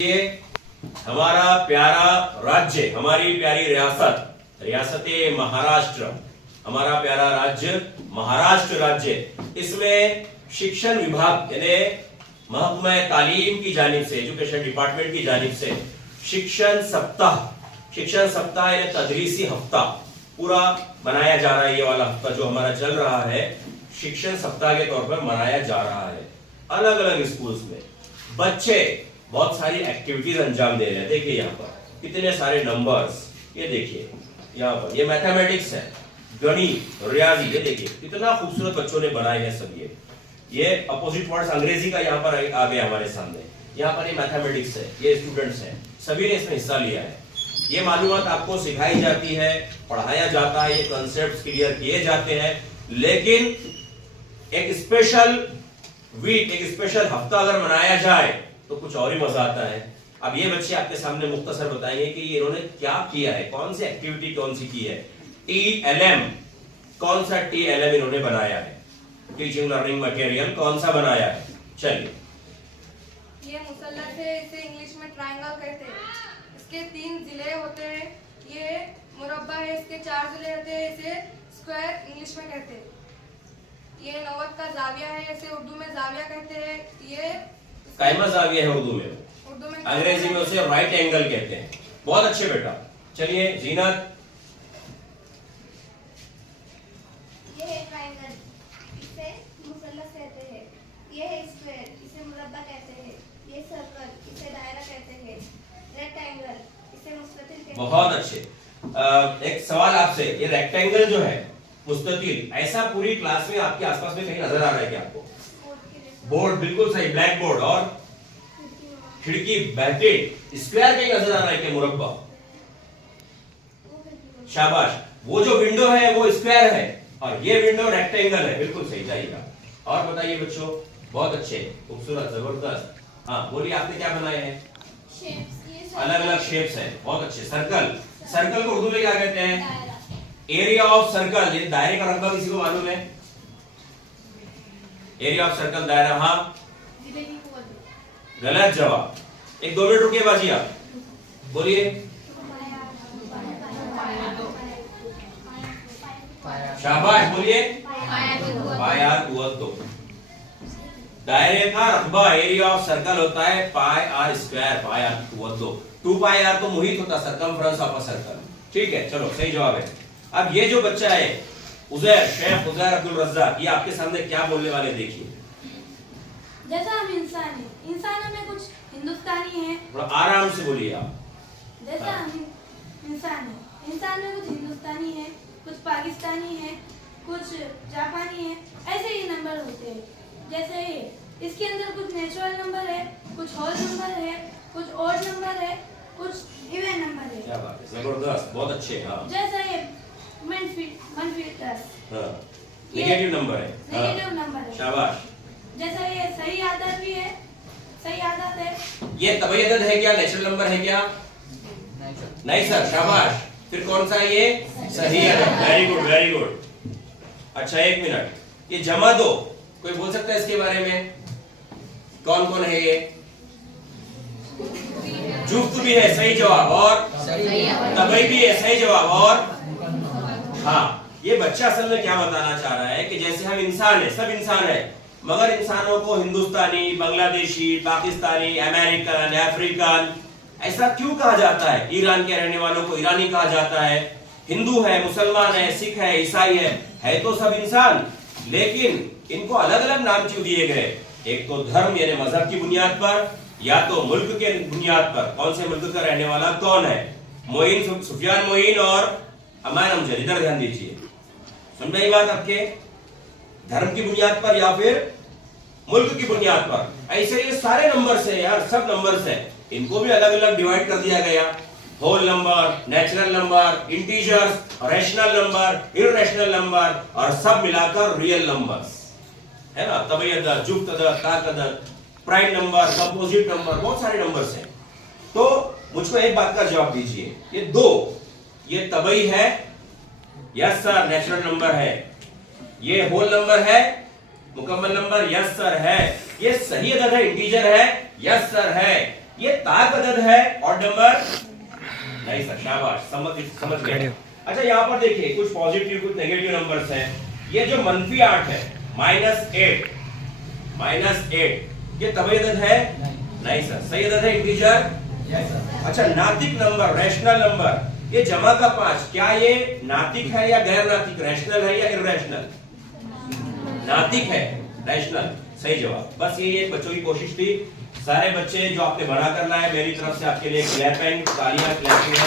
ये हमारा प्यारा राज्य, हमारी प्यारी रियासत, रियासते महाराष्ट्र, हमारा प्यारा राज्य महाराष्ट्र राज्य, इसमें शिक्षण विभाग यानी महकमा तालीम की जानिब से, एजुकेशन डिपार्टमेंट की जानिब से शिक्षण सप्ताह यानी तदरीसी हफ्ता पूरा मनाया जा रहा है। ये वाला हफ्ता जो हमारा चल रहा है शिक्षण सप्ताह के तौर पर मनाया जा रहा है। अलग अलग स्कूल्स में बच्चे बहुत सारी एक्टिविटीज अंजाम दे रहे हैं। देखिए यहाँ पर कितने सारे नंबर्स, ये देखिए यहाँ पर ये मैथमेटिक्स है, गणित, रियाजी, ये देखिए कितना खूबसूरत बच्चों ने बनाए हैं सब। ये अपोजिट वर्ड्स अंग्रेजी का यहाँ पर आ गया हमारे सामने। यहाँ पर ये मैथमेटिक्स है, ये स्टूडेंट्स हैं, सभी ने इसमें हिस्सा लिया है। ये मालूमात आपको सिखाई जाती है, पढ़ाया जाता है, ये कॉन्सेप्ट्स क्लियर किए जाते हैं। लेकिन एक स्पेशल वीक, एक स्पेशल हफ्ता अगर मनाया जाए तो कुछ और ही मजा आता है। अब ये बच्चे आपके सामने मुख्तसर बताएंगे कि ये इन्होंने क्या किया है, कौन सी एक्टिविटी कौन सी की है। TLM, कौन सा TLM इन्होंने बनाया है, टीचिंग लर्निंग मटेरियल कौन सा बनाया है। चलिए, ये मुसल्लत है, इसे इंग्लिश में ट्रायंगल कहते हैं। इसके 3 जिले होते हैं। ये मुरब्बा है, इसके 4 जिले होते हैं, इसे स्क्वायर इंग्लिश में कहते हैं। ये नौवत का जाविया है, इसे उर्दू में जाविया कहते हैं। ये कायमा जाविया है उर्दू में, अंग्रेजी में उसे राइट एंगल कहते हैं। बहुत अच्छे बेटा। चलिए जीनत, ये है ट्रायंगल, इसे मुसल्लस कहते हैं। ये है स्क्वायर, इसे मुरब्बा कहते हैं। ये सर्कल, इसे दायरा कहते हैं। रेक्टेंगल, इसे मुस्ततिल कहते हैं। बहुत अच्छे। एक सवाल आपसे, ये रेक्टेंगल जो है मुस्ततिल, ऐसा पूरी क्लास में आपके आसपास में कहीं नजर आ रहा है क्या आपको? बोर्ड, बिल्कुल सही, ब्लैक बोर्ड। और खिड़की, बेहतरीन। स्क्वायर कहीं नजर आ रहा है क्या? मुरब्बा, शाबाश। वो जो विंडो है वो स्क्वायर है और ये विंडो रेक्टेंगल है, बिल्कुल सही। जाइएगा और बताइए बच्चों, बहुत अच्छे, खूबसूरत, जबरदस्त। हाँ बोलिए, आपने क्या बनाए हैं? शेप्स, अलग अलग शेप्स है, बहुत अच्छे। सर्कल, सर्कल को उर्दू में क्या कहते हैं? Area of circle. ये दायरे का रकबा किसी को मालूम है? एरिया ऑफ सर्कल, दायरा। हाँ, गलत जवाब। 1-2 मिनट रुकिए बाजी, आप बोलिए। शाबाश, बोलिए। पाया कुव्वत दो। दायरे का रकबा, एरिया ऑफ सर्कल होता है पाई आर स्क्वायर, पाई आर कुव्वत दो। 2 पाई आर तो मुहित होता, सर्कमफ्रेंस ऑफ अ सर्कल। ठीक है, चलो सही जवाब है। अब ये जो बच्चा है उजैर, शेख उजैर अब्दुल रज़्ज़ाक, ये आपके सामने क्या बोलने वाले देखिए। जैसा हम इंसान हैं, इंसानों में कुछ हिंदुस्तानी हैं। थोड़ा आराम से बोलिए आप। जैसा हम इंसान हैं, इंसान में कुछ हिंदुस्तानी है, कुछ पाकिस्तानी है, कुछ जापानी है, ऐसे ही नंबर होते हैं। जैसे ये, इसके अंदर कुछ नेचुरल नंबर है, कुछ होल नंबर है, कुछ ऑड नंबर है, कुछ इवन नंबर है। क्या बात है, जबरदस्त, बहुत अच्छे। हाँ, जैसा ये मंफी 10। हाँ, नेगेटिव नंबर है। नेगेटिव नंबर है। शाबाश। जैसा ये सही आदत भी है, सही आदत है। ये तबई अदद है क्या, नेचुरल नंबर है क्या? नहीं सर, शाबाश। फिर कौन सा ये? सही अदद। Very good, very good. अच्छा 1 मिनट, ये जमा दो, कोई बोल सकता है इसके बारे में? कौन कौन है ये? जुफ्त भी है, सही जवाब। और तबई भी है, सही जवाब। और हाँ, ये बच्चा असल में क्या बताना चाह रहा है कि जैसे हम इंसान है, सब इंसान है, मगर इंसानों को हिंदुस्तानी, बांग्लादेशी, पाकिस्तानी, अमेरिकन, अफ्रीकन ऐसा क्यों कहा जाता है? ईरान के रहने वालों को ईरानी कहा जाता है, हिंदू है, मुसलमान है, सिख है, ईसाई है तो सब इंसान, लेकिन इनको अलग अलग नाम क्यों दिए गए? एक तो धर्म यानी मजहब की बुनियाद पर, या तो मुल्क के बुनियाद पर, कौन से मुल्क का रहने वाला कौन है। मोइन, सुफियान मोइन और अमान अमजद, इधर ध्यान दीजिए, सुन रही बात आपके? धर्म की बुनियाद पर या फिर मुल्क की बुनियाद पर। ऐसे ये सारे नंबर्स है यार, सब नंबर्स है, इनको भी अलग अलग डिवाइड कर दिया गया। Whole number, natural number, integers, rational number, irrational number और सब मिलाकर रियल नंबर्स है ना। तबई अदद, जुफ्त अदद, ताक अदद, प्राइम नंबर, कंपोजिट नंबर, बहुत सारे नंबर्स हैं। तो मुझको एक बात का जवाब दीजिए, ये 2, ये तबई है, यस सर, नेचुरल नंबर है। ये होल नंबर है, मुकम्मल नंबर, यस सर है। ये सही अदद है, इंटीजर है, यस सर है। ये ताक अदद है ऑड नंबर नहीं सर, शाबाश, समझ गए। अच्छा यहाँ पर देखिए कुछ पॉजिटिव कुछ नेगेटिव नंबर्स हैं। ये जो मंफी 8 है -8 ये तभी अदद है नहीं सर, सही अदद है इंटीजर। अच्छा नातिक नंबर रैशनल नंबर ये जमा का 5 क्या ये नातिक है या गैर नातिक, रैशनल है या इररैशनल? नातिक है, रैशनल, सही जवाब। बस ये एक बच्चों की कोशिश थी। सारे बच्चे जो आपने बना करना है मेरी तरफ से आपके लिए क्लैपिंग, तालियां, क्लैपिंग है।